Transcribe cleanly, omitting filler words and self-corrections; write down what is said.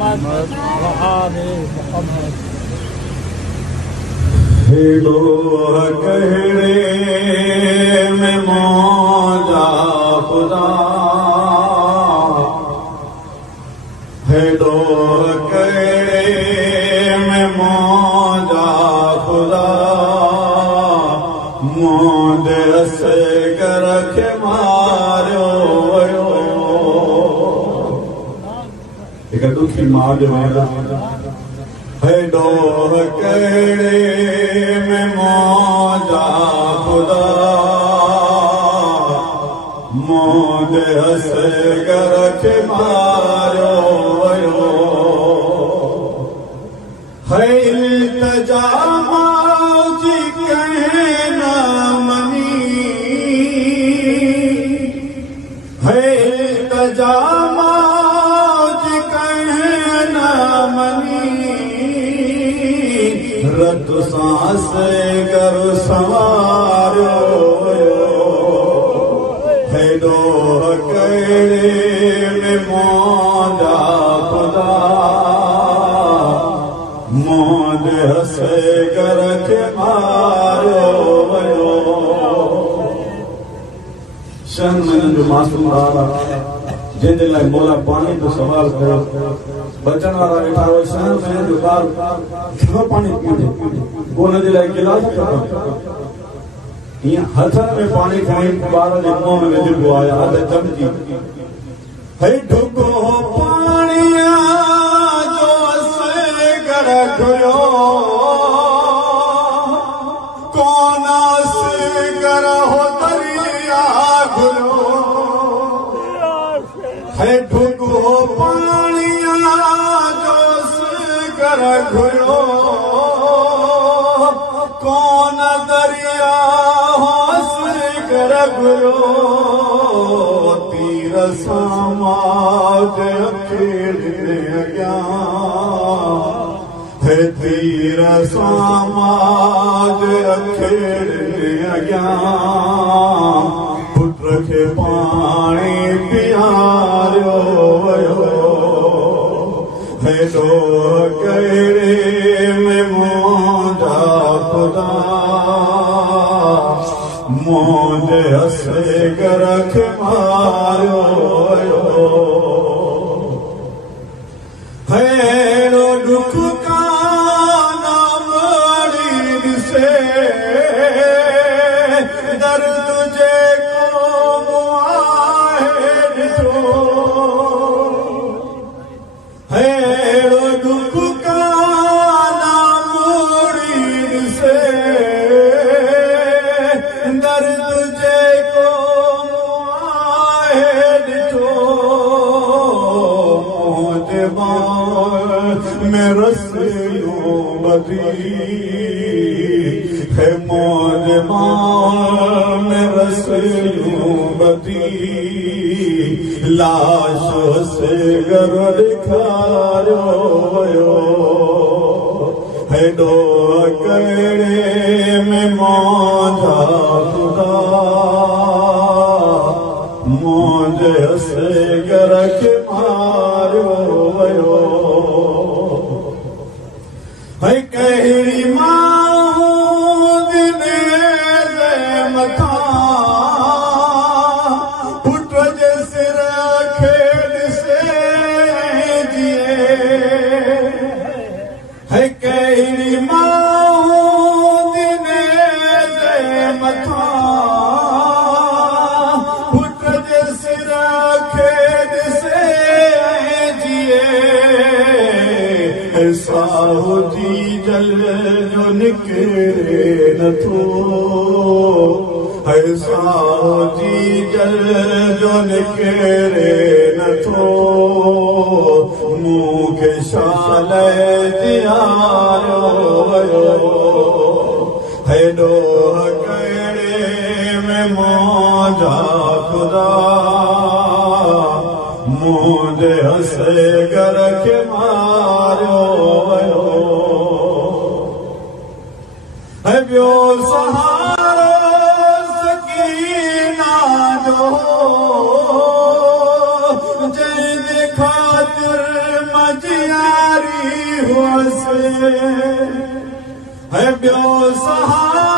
محمد وآل محمد हेॾो कहिड़े में मौजा ख़ुदा हेॾो कहिड़े में मौजा ख़ुदा मुंहिंजे असगर खे मारियो वियो हिकु ॾुखी माउ जो हेॾो कहिड़े में मौजा ख़ुदा मुंहिंजे असगर खे मारियो वियो है इल्तिजा जी कंहिं न मनी है इल्तिजा जी कंहिं न मनी रत सांस कर सवारियो हेॾो कहिड़े में मौजा ख़ुदा मुंहिंजे असगर खे मारियो वियो शर्मनि जो मासूम ॿार जंहिंजे लाइ मौला पाणी जो सवाल कयो बचण वारा वेठा हुआ शहर में जो ॿार घणो पाणी पीअंदे पोइ हुनजे लाइ गिलास खपनि हीअं हथनि में पाणी खणी ॿार जे मुंहं में विझिबो आहे आदत चमची है ढुको पाणीअ जो असगर घुरियो कोन असगर हो दरिया घुरियो है ढुको पाणीअ जो असगर घुरियो कोन दरिया तीर समाज अकेले अॻियां है तीर समाज अकेले अॻियां पुट खे पाणी पीआरियो वियो हेॾो कहिड़े में मौजा ख़ुदा मुंहिंजे असगर खे मारियो वियो हेड़ो ॾुख कान मरी ॾिसे दर्द जेको आहे ॾिठो हेड़ो ॾुख कान मरी ॾिसे में रसियूं बदी है मौज में रसियूं बदी लाश से घर ॾेखारियो वियो हेॾो कहिड़े में मौजा ख़ुदा मुंहिंजे असगर खे मारियो वियो है कहिड़ी मां दिने जे मथां पुट जे सिर खे ॾिसे जिए है कहिड़ी मां दिने जे मथां पुट जे सिर खे ॾिसे जिए साहु जी जल जो निकिरे नथो है साहु जी जल जो निकिरे नथो मूंखे शाल दियारियो वियो हेॾो कहिड़े में मौजा ख़ुदा मुंहिंजे असगर खे मारियो वियो है ॿियो सहारो सकीना जो जंहिंजे ख़ातिर मजिया है ॿियो सहारो